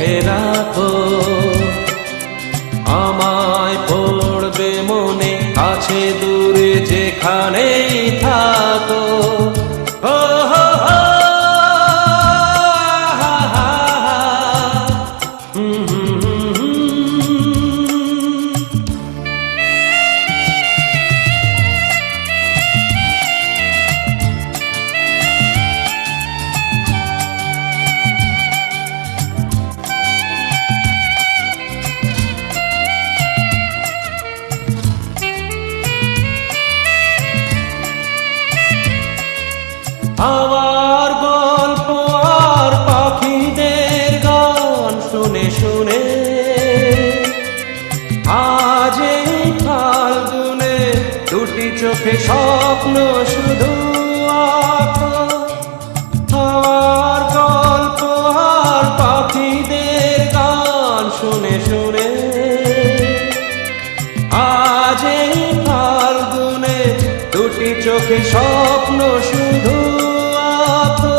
লিখে রাখো, আমায় পড়বে মনে, কাছে দূরে যেখানেই থাকো। ও হো হো, হা হা হা, হুম হুম হুম হুম। আমার গল্প আর পাখিদের গান শুনে শুনে আজ এই ফাল্গুনে দুটি চোখে স্বপ্ন শুধু আঁকো। আমার গল্প আর পাখিদের গান শুনে শুনে আজ এই ফাল্গুনে দুটি চোখে স্বপ্ন শুধু আঁকো।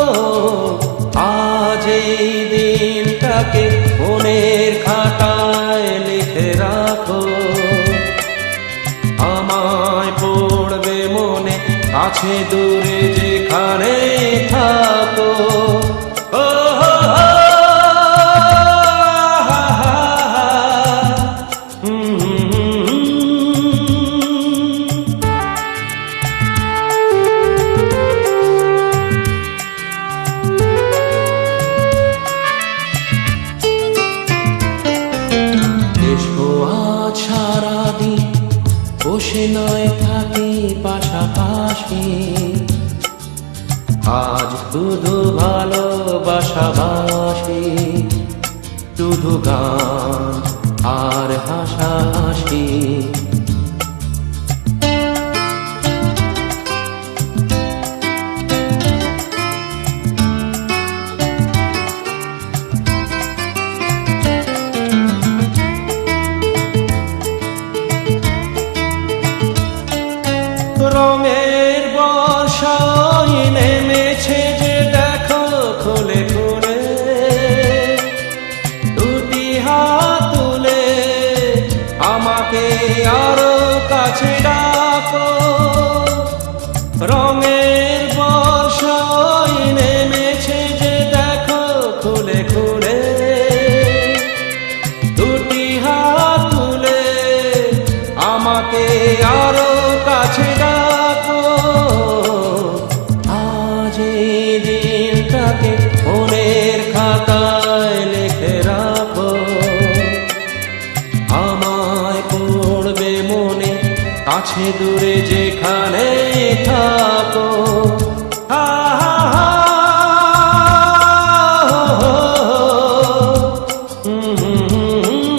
আজ এই দিনটাকে মনের খাতায় লিখে রাখো, আমায় পড়বে মনে, কাছে দূরে যেখানে থাকো। ও হো হো, হা হা হা, হুম হুম হুম হুম। এসো আজ সারাদিন বসে নয় থাকি পাশাপাশি, আজ শুধু ভালোবাসাবাসি, শুধু গান আর হাসাহাসি। রঙের বর্ষায় নেমেছে যে দেখো খুলে খুলে, দুটি হাত তুলে আমাকে আরো কাছে ডাকো। রঙের বর্ষায় নেমেছে যে দেখো খুলে খুলে, দুটি হাত তুলে আমাকে আরো কাছে ডাকো। আজ এই দিনটাকে মনের খাতায় লিখে রাখো, আমায় পড়বে মনে, কাছে দূরে যেখানে থাকো। হা হা হা, হো হো হো, হুম হুম হুম হুম।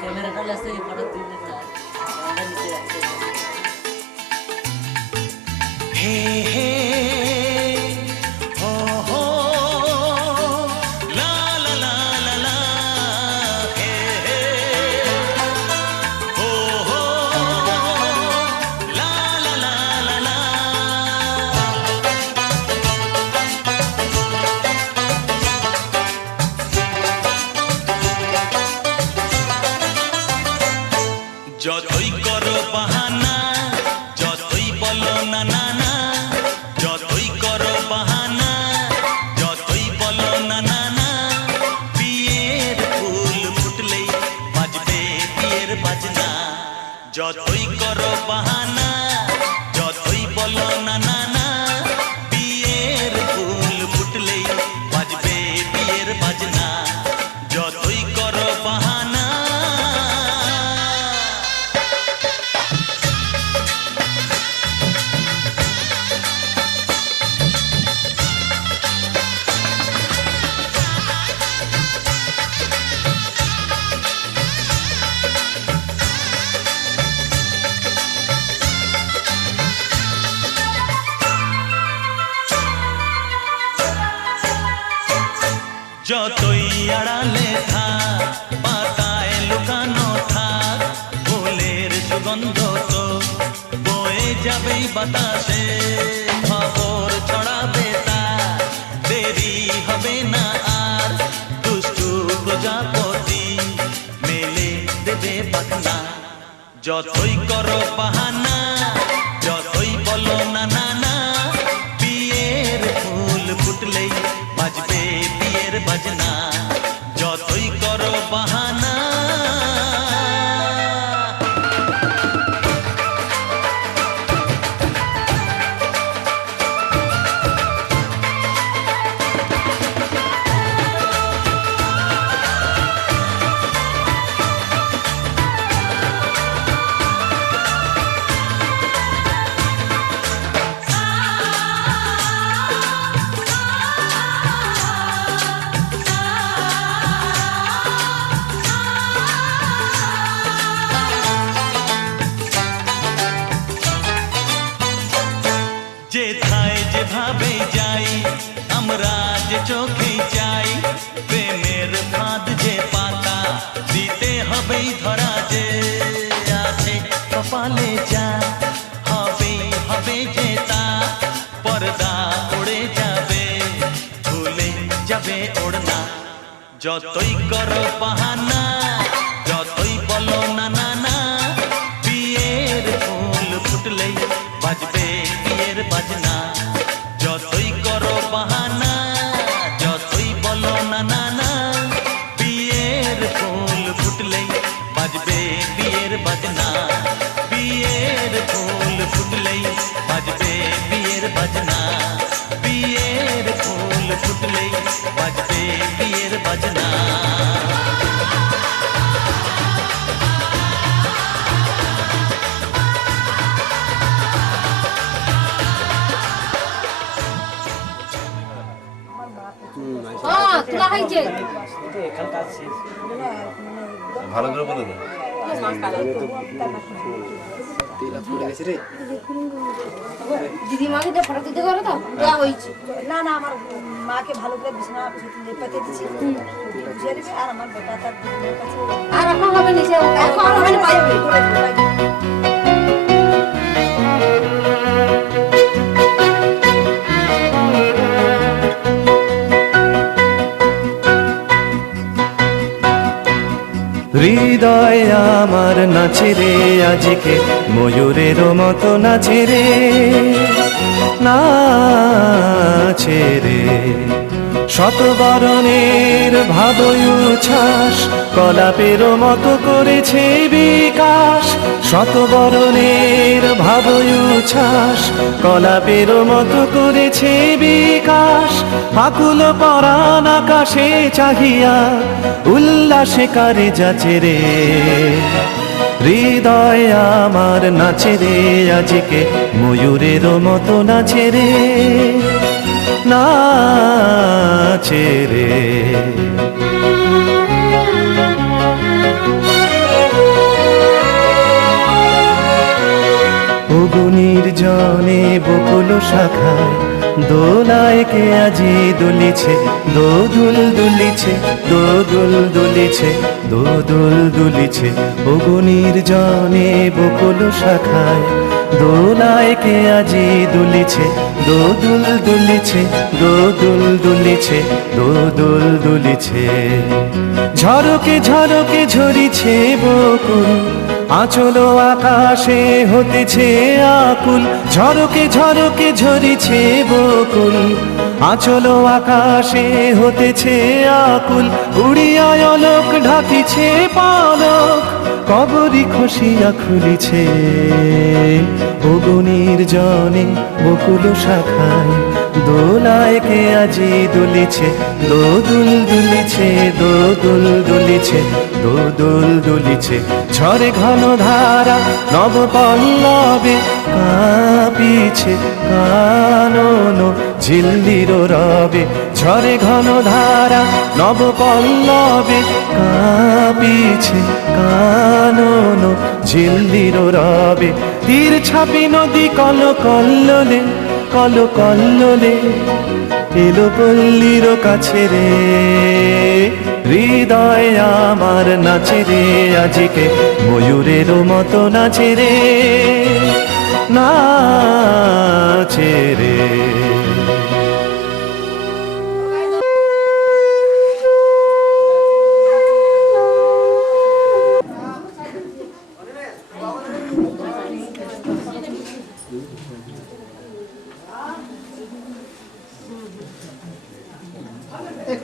ক্যামেরাটা লাসে ফটো তুলে তার ক্যামেরা নিচে রাখতে হে হে হো হো, লা লা লা লা লা, হে হে হো হো, লা লা লা লা লা। যতই করো বাহানা, যতই বলো না না না, যতই করো বাহানা, যতই বলো না না না, বিয়ের ফুল ফুটলেই বাজবে বিয়ের বাজনা। যতই করো বাহানা, যতই বলো না না না, বিয়ের ফুল ফুটলেই বাজবে বিয়ের বাজনা। যতই করো বাহানা। যতই আড়ালে থাক, পাতায় লুকানো থাক, ফুলের সুগন্ধ তো যাবেই বাতাসে, খবর ছড়াবে তার, দেরি হবে না আর, দুষ্টু প্রজাপতি মেলে দেবে পাখনা। যতই করো বাহানা, যতই বলো না না না, বিয়ের ফুল ফুটলেই বাজবে বিয়ের বাজনা। যতই করো বাহানা। যেথায় যেভাবে যাই আমরা যে চোখে চাই, প্রেমের ফাঁদ যে পাতা দিতে হবেই ধরা, যে আছে কপালে যা হবে হবে যে তা, পর্দা উড়ে যাবে ভুলে যাবে ওড়না। যতই করো বাহানা, যতই বলো না না না, বিয়ের ফুল ফুটলেই বাজবে বিয়ের বাজনা। যতই করো বাহানা, যতই বলো না না না, বিয়ের ফুল ফুটলেই বাজবে বিয়ের বাজনা। বিয়ের ফুল ফুটলেই বাজবে বিয়ের বাজনা। বিয়ের ফুল ফুটলেই বাজবে বিয়ের বাজনা। তোলা হয়েছে ভালো করে বলে দাও। দিদিমাকে তো ফটো দিতে পারো তো দেওয়া হয়েছে। না না আমার মাকে ভালো করে বিছানা লেপাতে দিচ্ছি, বুঝিয়ে দেবে। আর আমার বেটা তার দিদির কাছে আর এখন হবে নিচে, এখন হবে না পাইবে। হৃদয় আমার নাচে রে আজকে, ময়ূরের মতো নাচে রে, নাচে রে। শতবরণের ভাবই উচ্ছ্বাস, কলাপের মতো করেছে বিকাশ। শতবরণের ভাবই উচ্ছ্বাস, কলাপের মতো করেছে বিকাশ। আকুল পরাণ আকাশে চাহিয়া উল্লাসে কারে যাচে রে। হৃদয় আমার নাচে রে আজকে, ময়ূরের মতো নাচে রে, নাচে রে। অগুনির জনে বকুল শাখায় দোলায় কে আজি দুলিছে, দোদুল দুলিছে, দোদুল দুলিছে, দোদুল দুলিছে। অগুনির জনে বকুল শাখায় দোলায় কে আজি দুলিছে, দোদুল দুলিছে, দোদুল দুলিছে, দোদুল দুলিছে। ঝরকে ঝরকে ঝরিছে বকুল, আঁচল আকাশে হতেছে আকুল। ঝরকে ঝরকে ঝরিছে বকুল, আঁচল আকাশে হতেছে আকুল। উড়িয়া অলোক ঢাকিছে পালক, কবরী খসিয়া খুলিছে। অগুনির জনে বকুল শাখায় দোলায় কে আজি দুলিছে, দোদুল দুলিছে, দোদুল দুলিছে, দোদুল দুলিছে। ঝরে ঘন ধারা নব পল্লবে কাঁপিছে কানন ঝিল্লির রবে। ঝরে ঘন ধারা নব পল্লবে কাঁপিছে কানন ঝিল্লির রবে। তীর ছাপি নদী কল কল্লোলে, কল কল্লোলে এলো পল্লীর কাছে রে। হৃদয় আমার নাচে রে আজকে, ময়ূরের মতো নাচে রে, না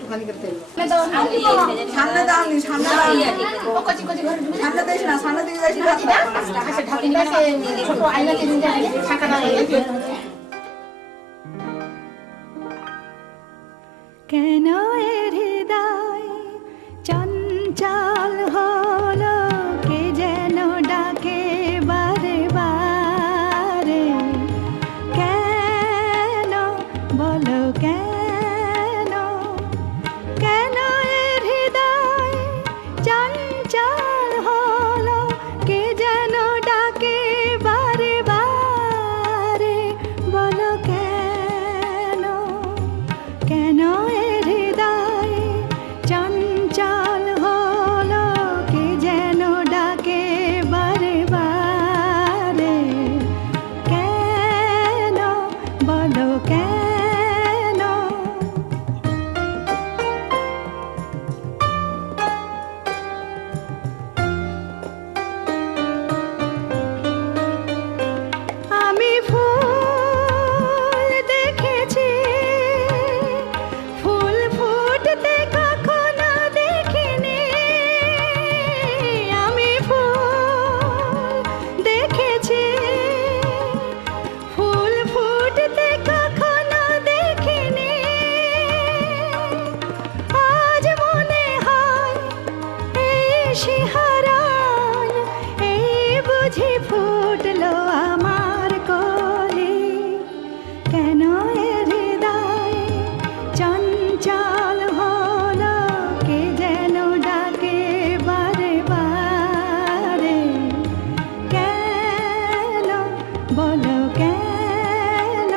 একটুখানি করে তেল সামনে দাওনি, সামনে দাওনি। সামনে দিস না, সামনে দিকে যাইস না। ঢাকিনি পাশে ছোট আয়নাতে ছাকা দিয়ে কেন এ হৃদয় চঞ্চল হলো, কে যেন ডাকে বারে বারে, কেন বলো কেন, কেন এ হৃদয় চঞ্চল হলো, কে যেন ডাকে বারে বারে, বলো কেন, কেন এ হৃদয় চঞ্চল হলো, কে যেন ডাকে বারে বারে, কেন বলো কেন। আমি ফুল দেখেছি, ফুল ফুটতে কখনো দেখিনি, আমি ফুল দেখেছি, ফুল ফুটতে কখনো দেখিনি, আজ মনে হয় এই শিহরণ, এই বুঝি ফুটলো আমার কলি, কেন এ হৃদয় চঞ্চল হলো, কে যেন ডাকে বারে বারে, কেন বলো কেন।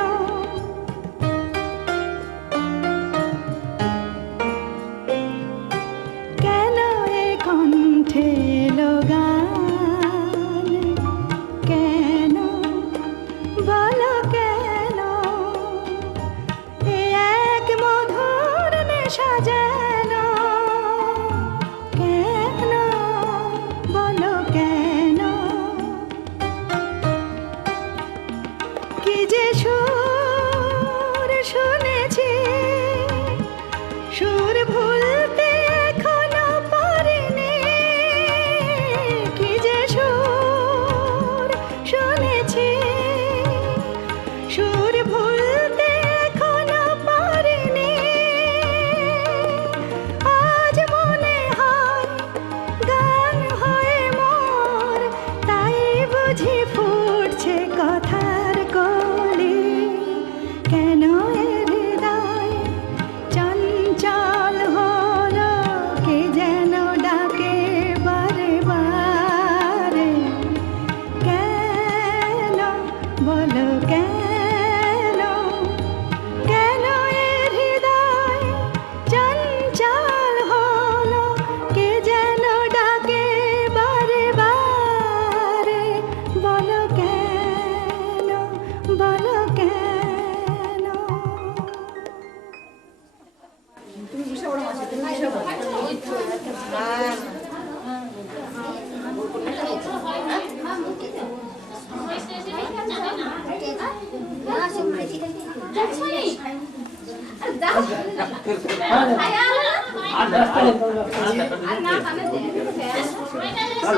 কেন এ কণ্ঠে এলো গান, কেন বলো কেন, এ এক মধুর নেশা যেন, কেন বলো কেন। কি যে সুর শুনেছি, সুর ভুলতে এখনো পারিনি, কি যে সুর শুনেছি, সুর ভুলতে এখনো পারিনি, আজ মনে হয় গান হয়ে মোর, তাই বুঝি ফুটছে কথার কলি, কেন এ হৃদয় চঞ্চল হলো, কে যেন ডাকে বারে বারে, কেন বলো কেন, কেন এ হৃদয় চঞ্চল হলো, কে যেন ডাকে বারে বারে, বলো কেন, বলো কেন।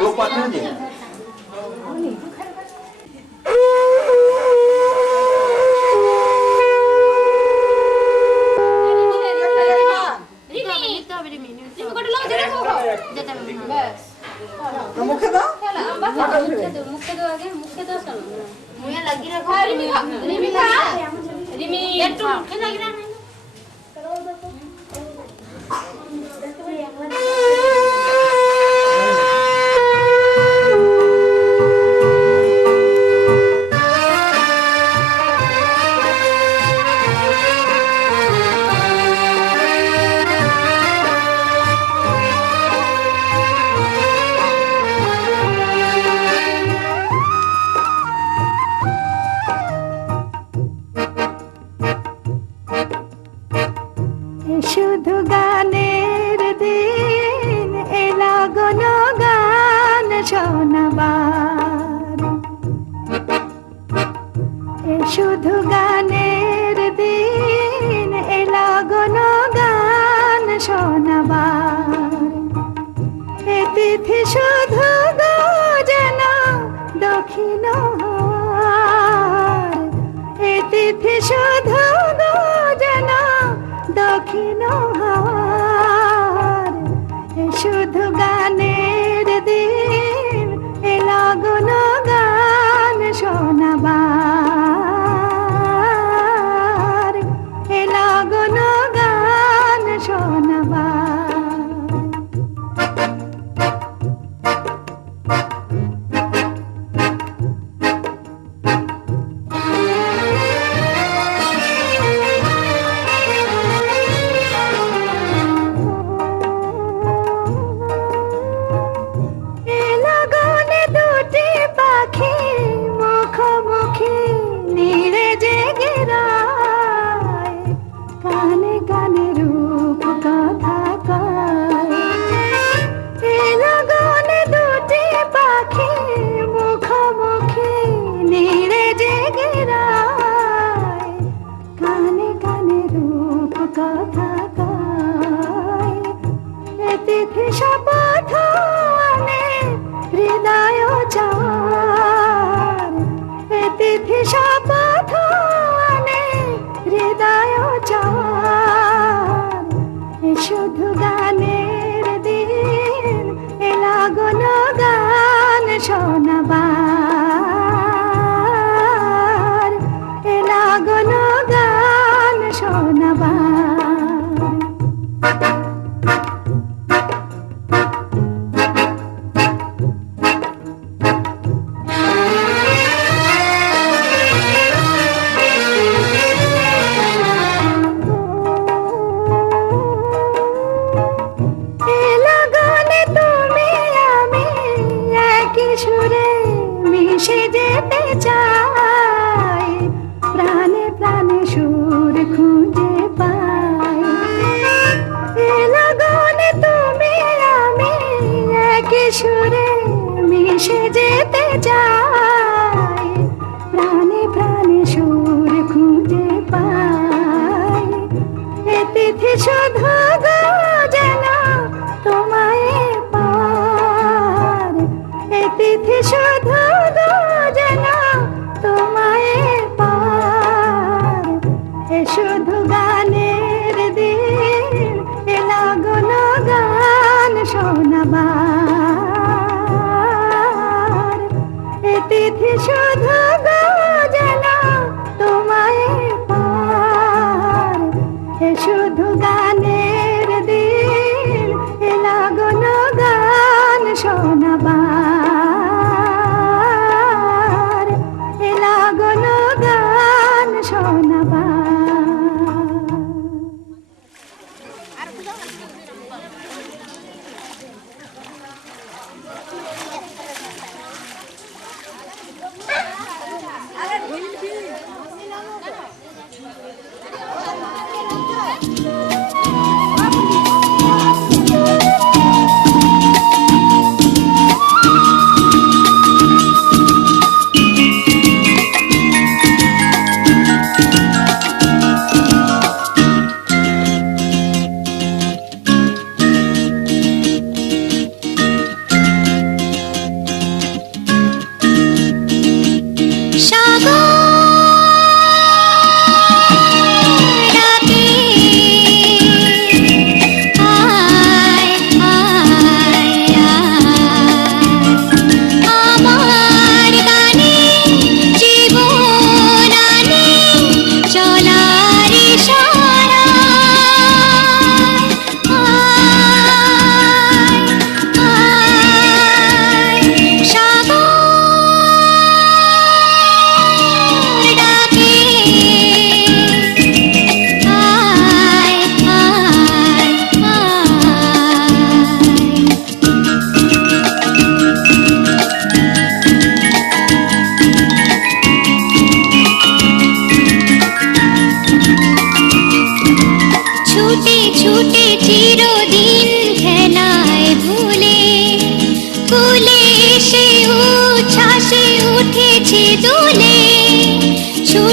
লোক পাঠিয়ে মুখে দাও। মুখে দাও আগে, মুখে দাও চলো মুয়ে লাগি রাখো। রিমি খা, রিমি একটু মুখে লাগি রাখো। শুধু গানের দিন এলা গণ গান শোনাবার, শুধু গানের দিন এলা গণ গান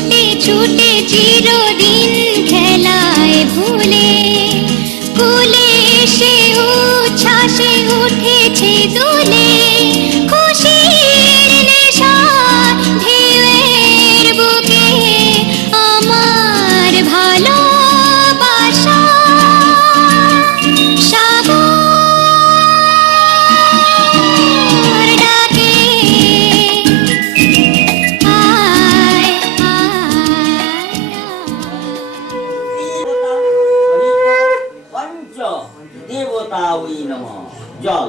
ছুটে ছুটে চিরদিন খেলায় ভুলে কুলে এসে উচ্ছ্বাসে উঠেছে দোলে খুশির নেশা ঢেউয়ের বুকে আমার ভালোবাসা সাগর ডাকে আয় পঞ্চ দেবতা ওই নম জল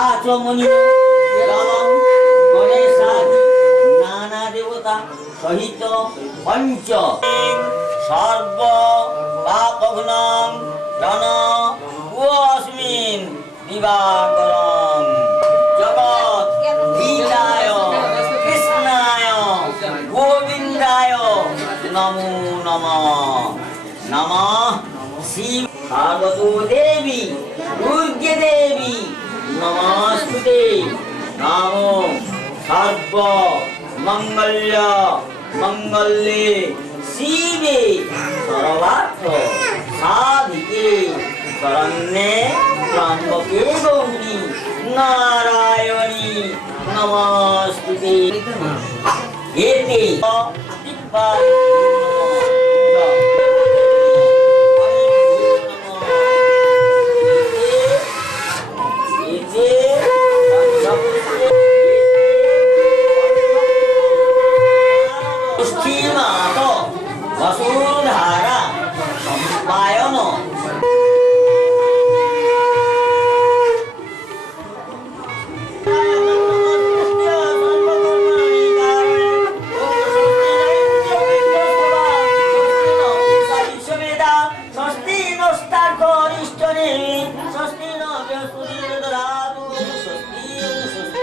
আচমনি জলম গণেশাদি নানা দেবতা সহিত পঞ্চ সর্ব পাপঘ্নং জন অস্মিন দিবাকরং জগৎ গীতায় কৃষ্ণায় গোবিন্দায় নমো নমঃ নমঃ শিব পার্বতী দেবী দুর্গে দেবী নমস্তুতে নমো সর্ব মঙ্গল্য মঙ্গলে শিবে সর্বার্থ সাধিকে শরণ্যে ত্র্যম্বকে গৌরী নারায়ণী নমস্তুতে এতে বসুধারা সম্পায়ন স্বস্তি নস্তার করিষ্ঠনে স্বস্তি ন বৃহস্পতির দদাতু স্বস্তি স্বস্তি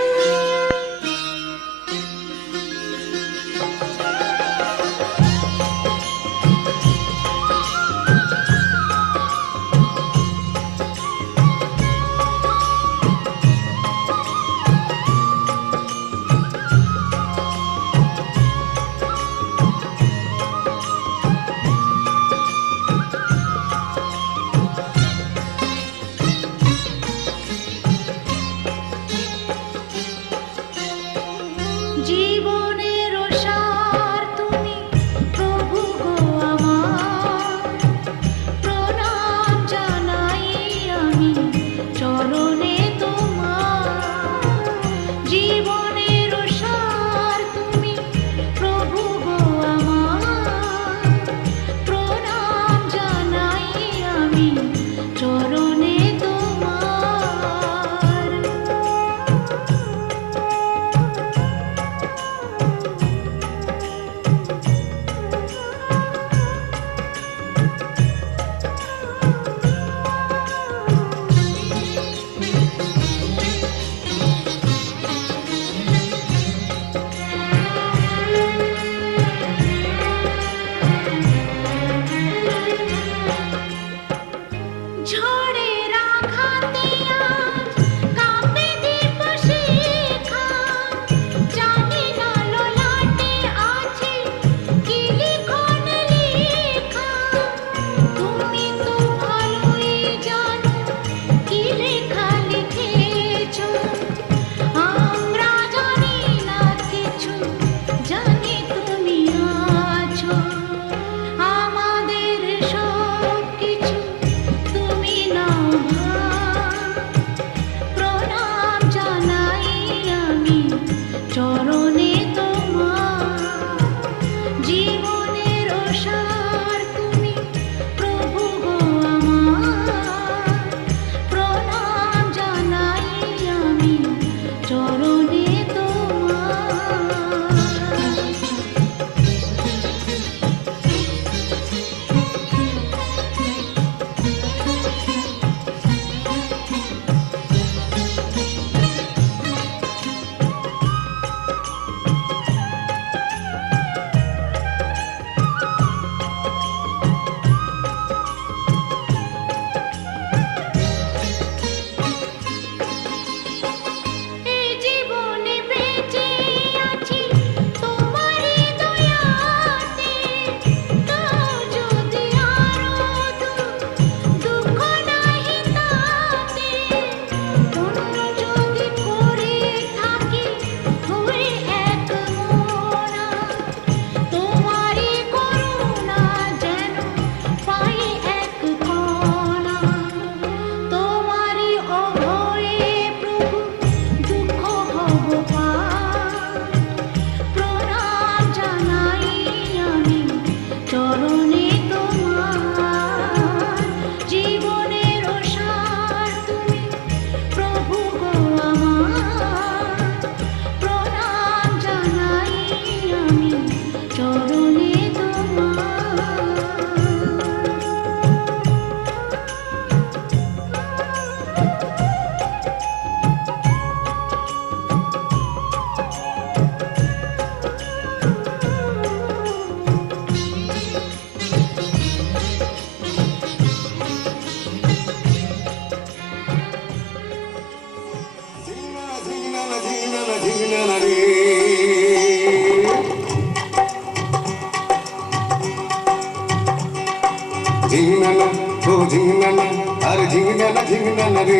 ঝিংনানা ও ঝিংনানা আর ঝিংনানা ঝিংনানা রে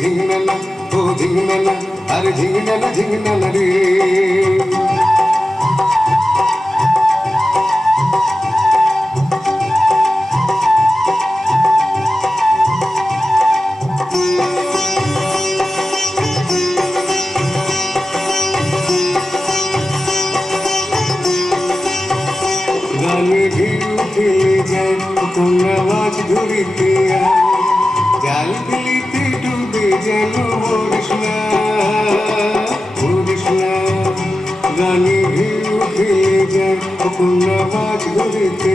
ঝিংনানা ও ঝিংনানা আর ঝিংনানা ঝিংনানা রে গানে ঢেউ খেলে যায় তোমরা মাছ ধরিতে জাল ফেলিতে ডুবে যেন মরিস না মরিস না গানে ঢেউ খেলে যায় তোমরা মাছ ধরিতে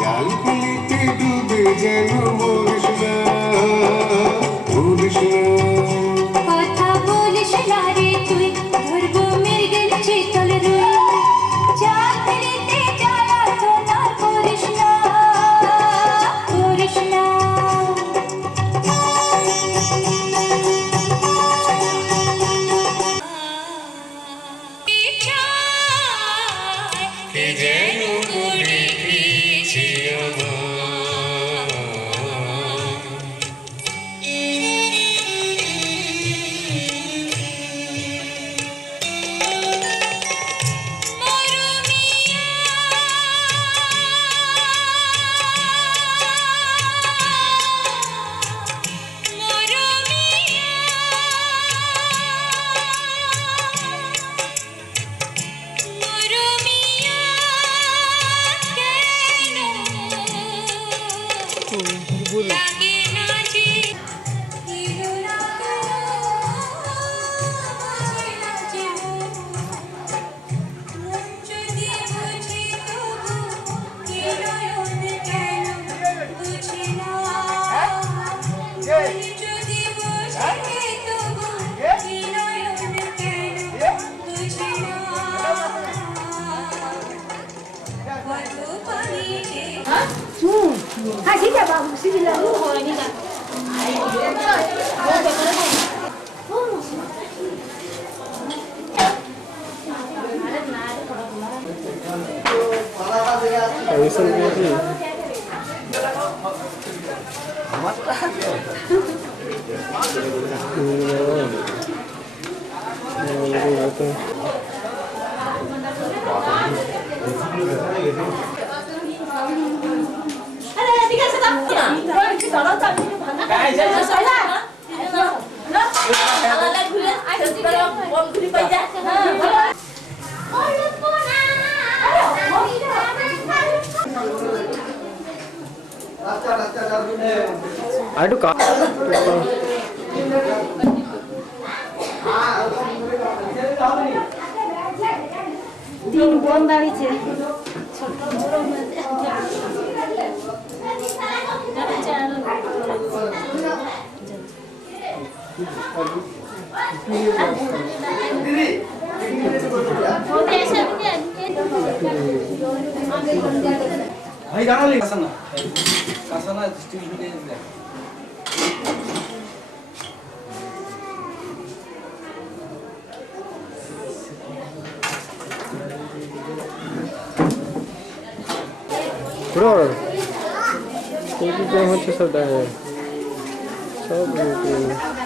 জাল ফেলিতে ডুবে যেন মরিস না মরিস না কথা বলিস না রে তুই ধরবো মৃগের চিতল রুই জাল ফেলিতে জ্বালা তো না করিস না করিস না কে যেন করে খেয়েছে আমার তিন বোন দাঁড়িয়েছে ভাই দাঁড়ালি কাসানা কাসানা স্টিল ভিডিও দেখ Bro, ini jangan hanya saudara. Saudara. Saudara.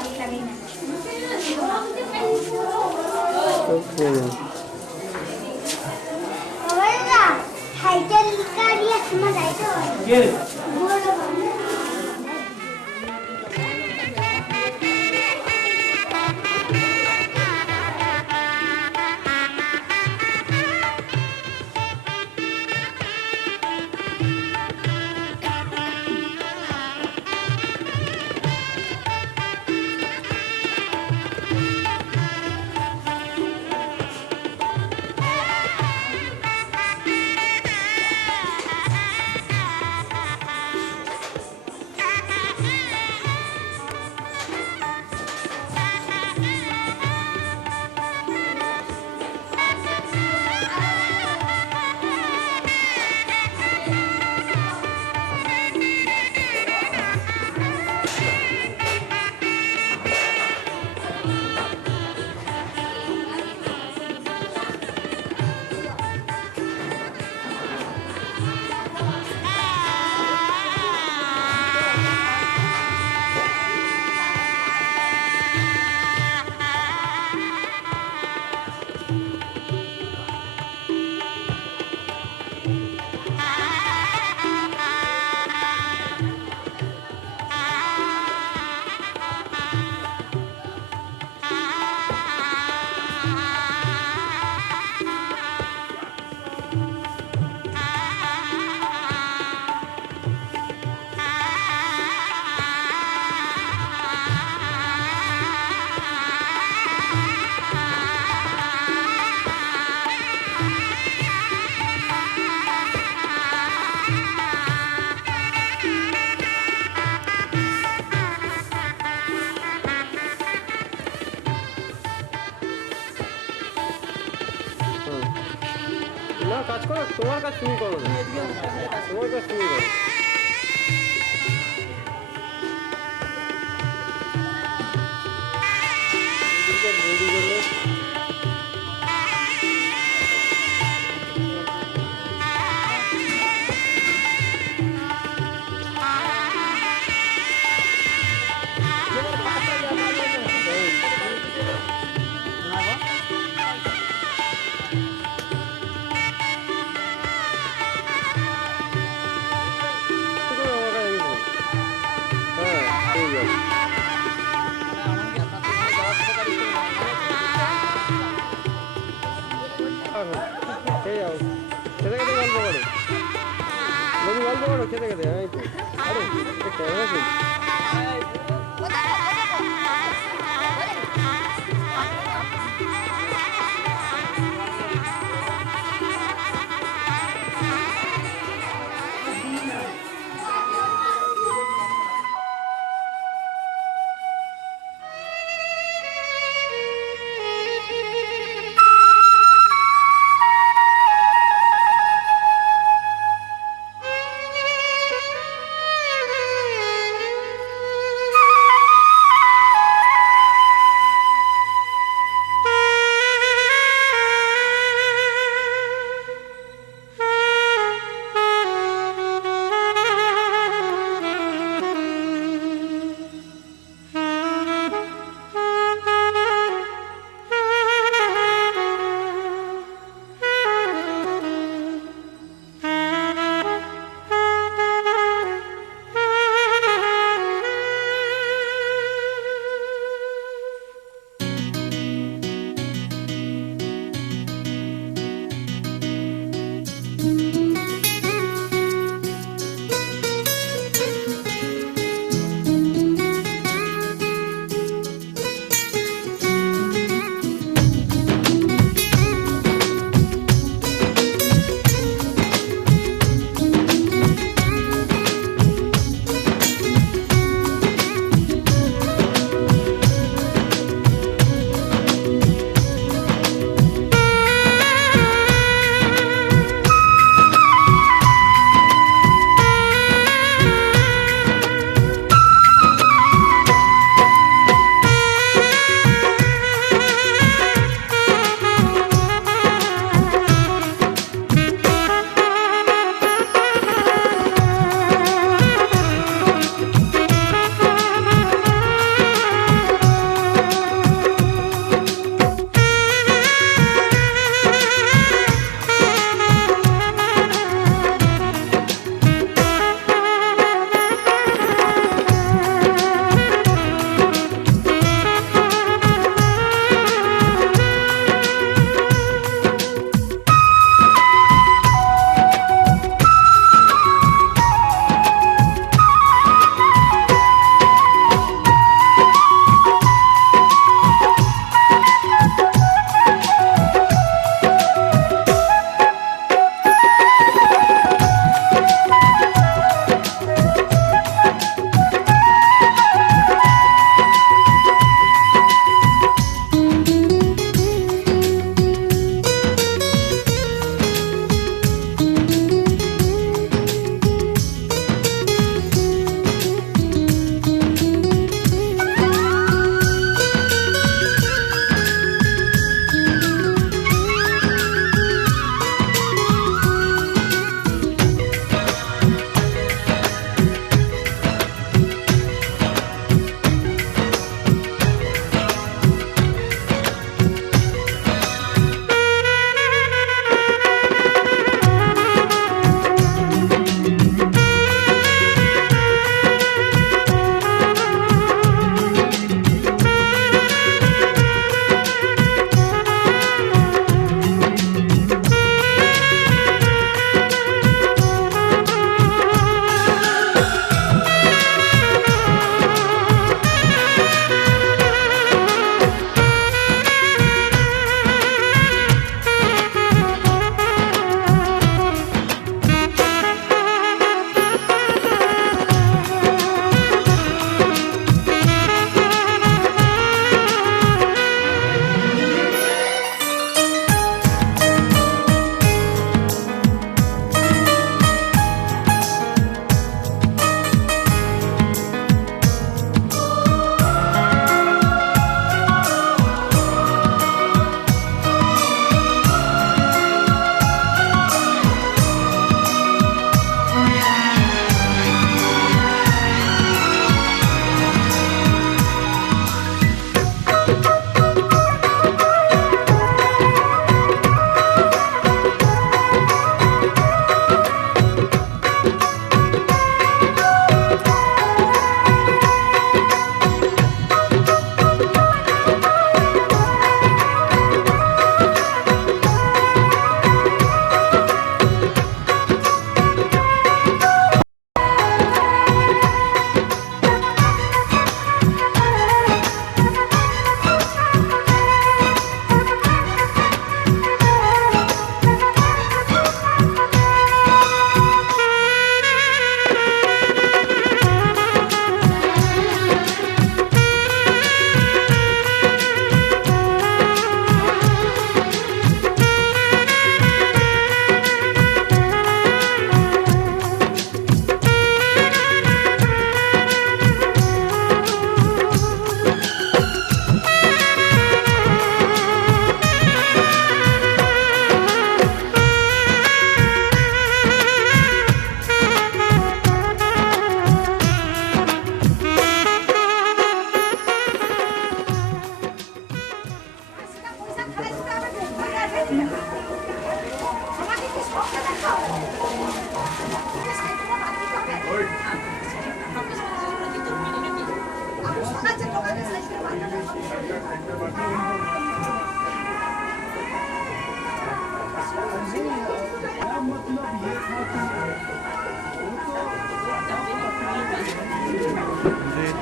না কাজ করো, তোমার কাজ তুমি করো না, তোমার কাজ তুমি করো। রেডি করলে খেয়ে যাও, খেতে খেতে গল্প করো, বলি গল্প করো খেতে খেতে। এই তো আরে ক্যামেরা কি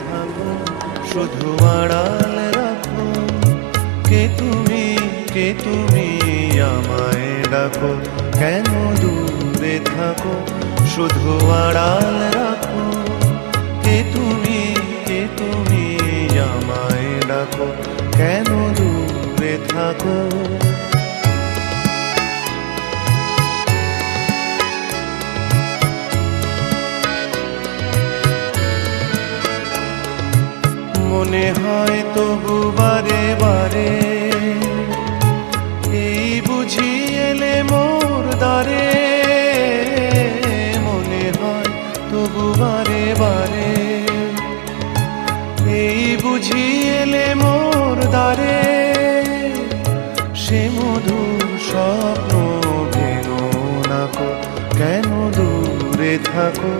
থাকো শুধু আড়াল রাখো, কে তুমি আমায় ডাকো, কেন দূরে থাকো শুধু আড়াল রাখো, কে তুমি আমায় ডাকো, কেন দূরে থাকো। মনে হয় তবু বারে বারে এই বুঝি এলে মোর দ্বারে, মনে হয় তবু বারে বারে এই বুঝি এলে মোর দ্বারে, সে মধুর স্বপ্ন ভেঙো নাকো, কেন দূরে থাকো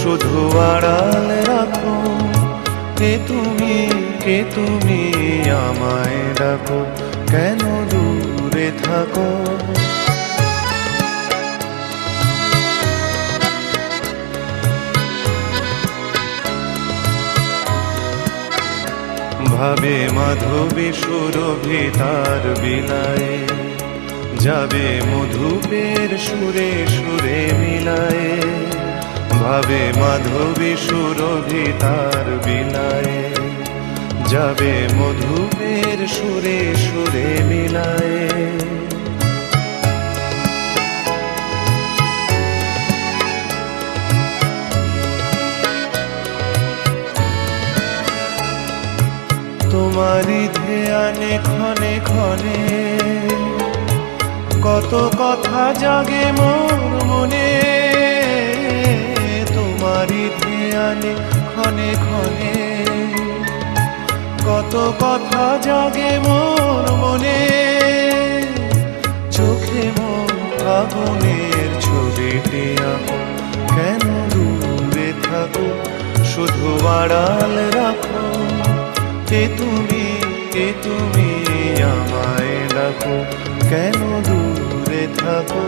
শুধু আড়াল রাখো, কে তুমি আমায় ডাকো, কেন দূরে থাকো। ভাবে মাধবী সুরভি তার বিলায়ে, যাবে মধুপের সুরে সুরে মিলায়ে, ভাবে মাধবী সুরভি তার বিলায়ে, যাবে মধুপের সুরে সুরে মিলায়ে। তোমারি ধ্যানে ক্ষণে ক্ষণে কত কথা জাগে মোর মনে, তোমারি ধ্যানে ক্ষণে ক্ষণে কত কথা জাগে মোর মনে, চোখে মন আগুনের ছবিটি আঁকো, কেন দূরে থাকো শুধু আড়াল রাখো, কে তুমি আমায় ডাকো, কেন দূরে থাকো।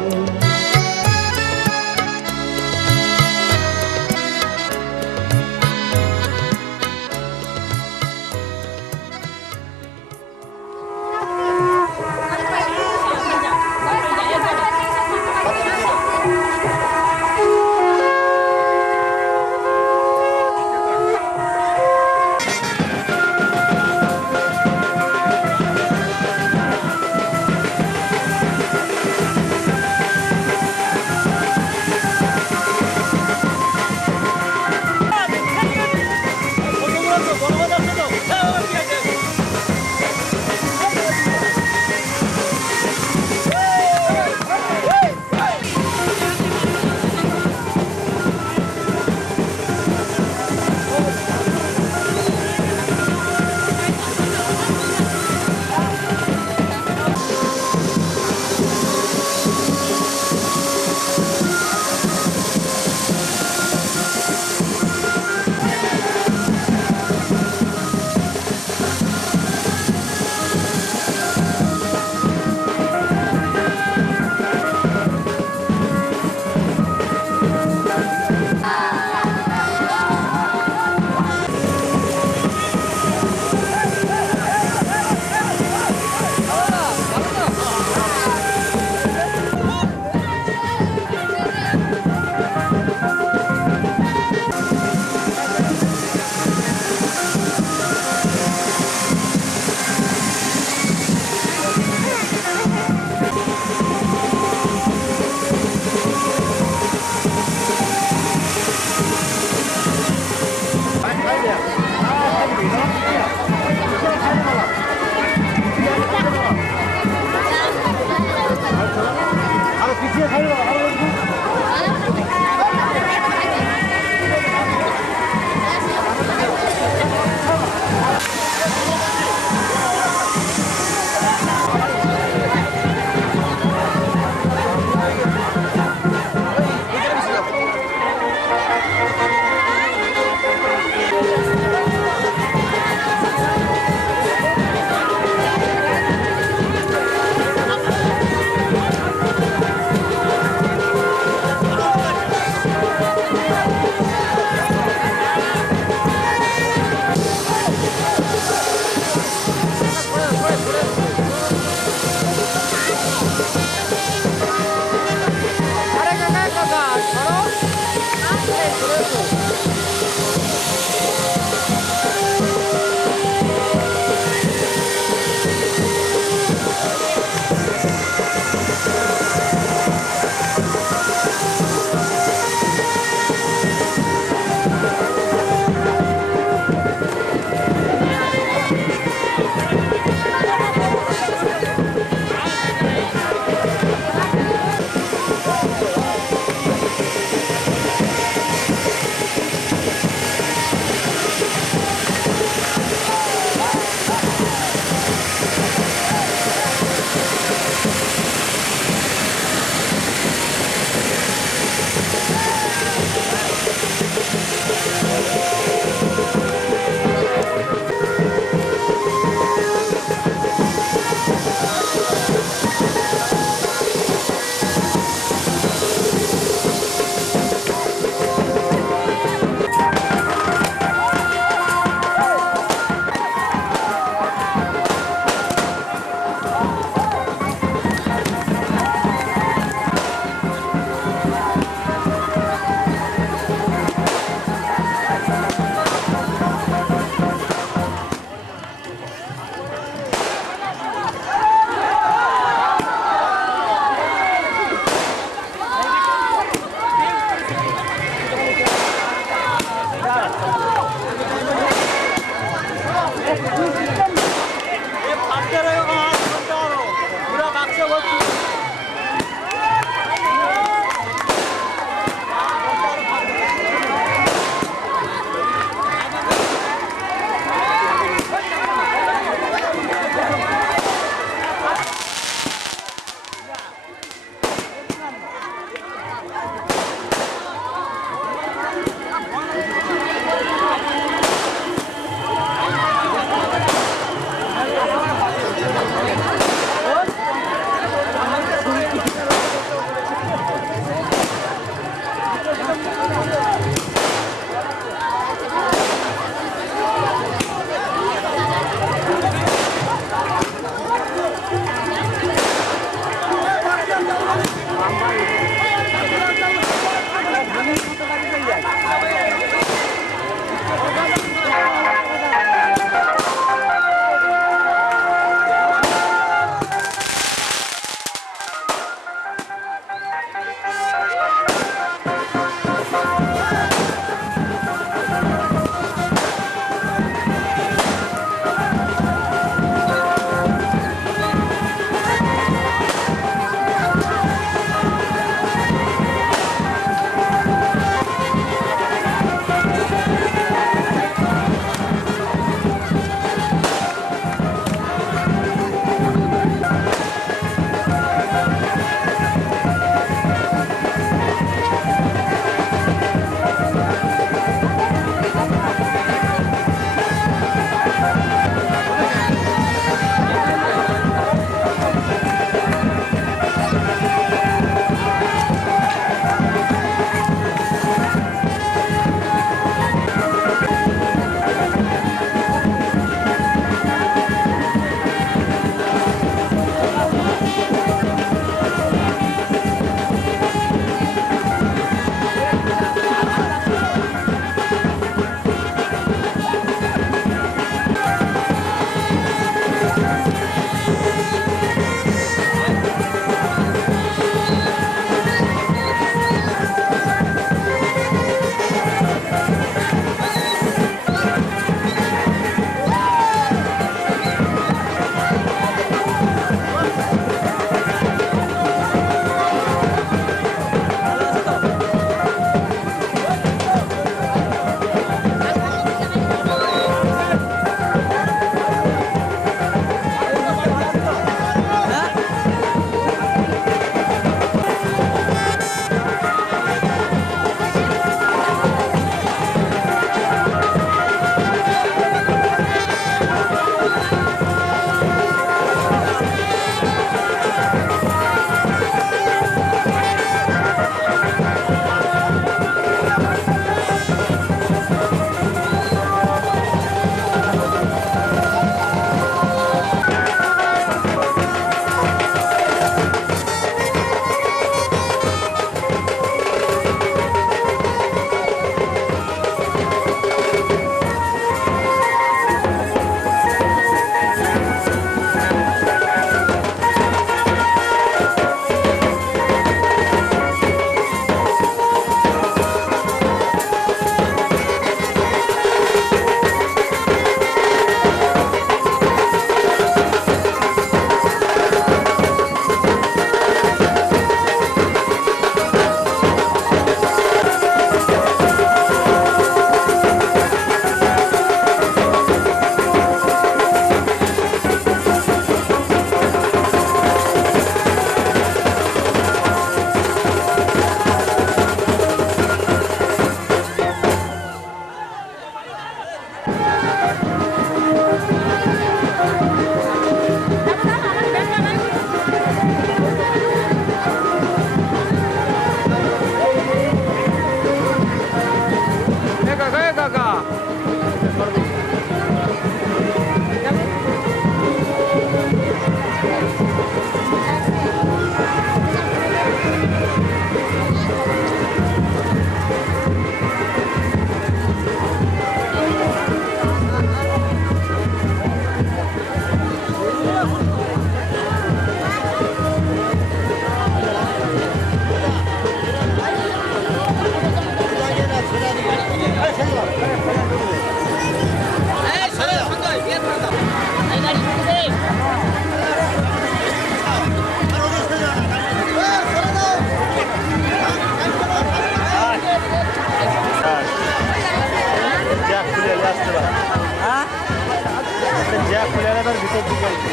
রাতের দিকে আর কি।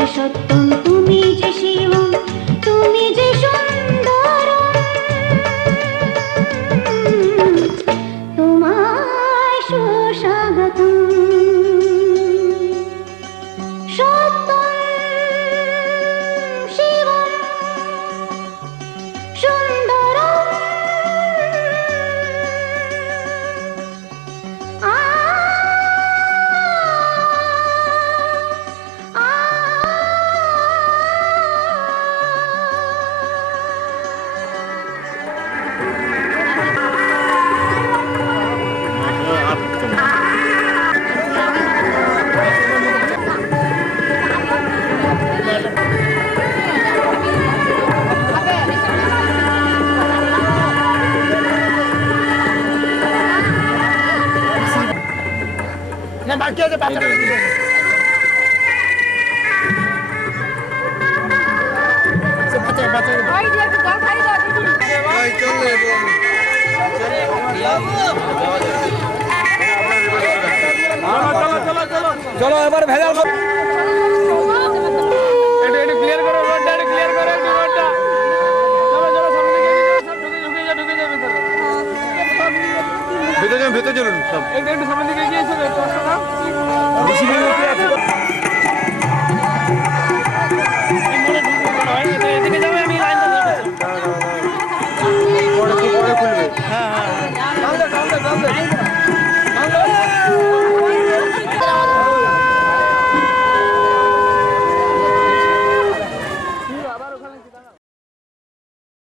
যে সত্যম তুমি যে শিবম তুমি যে সুন্দর তোমায় সুস্বাগতম সত্যম শিবম সুন্দরম না বাকি আছে বাচ্চা চলো এবার ভেজাল একটু ক্লিয়ার করো রোডটা একটু ক্লিয়ার করো একটু রোডটা চলো চলো সামনে দিকে ঢুকে যাও ভিতরে চলুন সব একটু সামনে দিকে গিয়ে এসো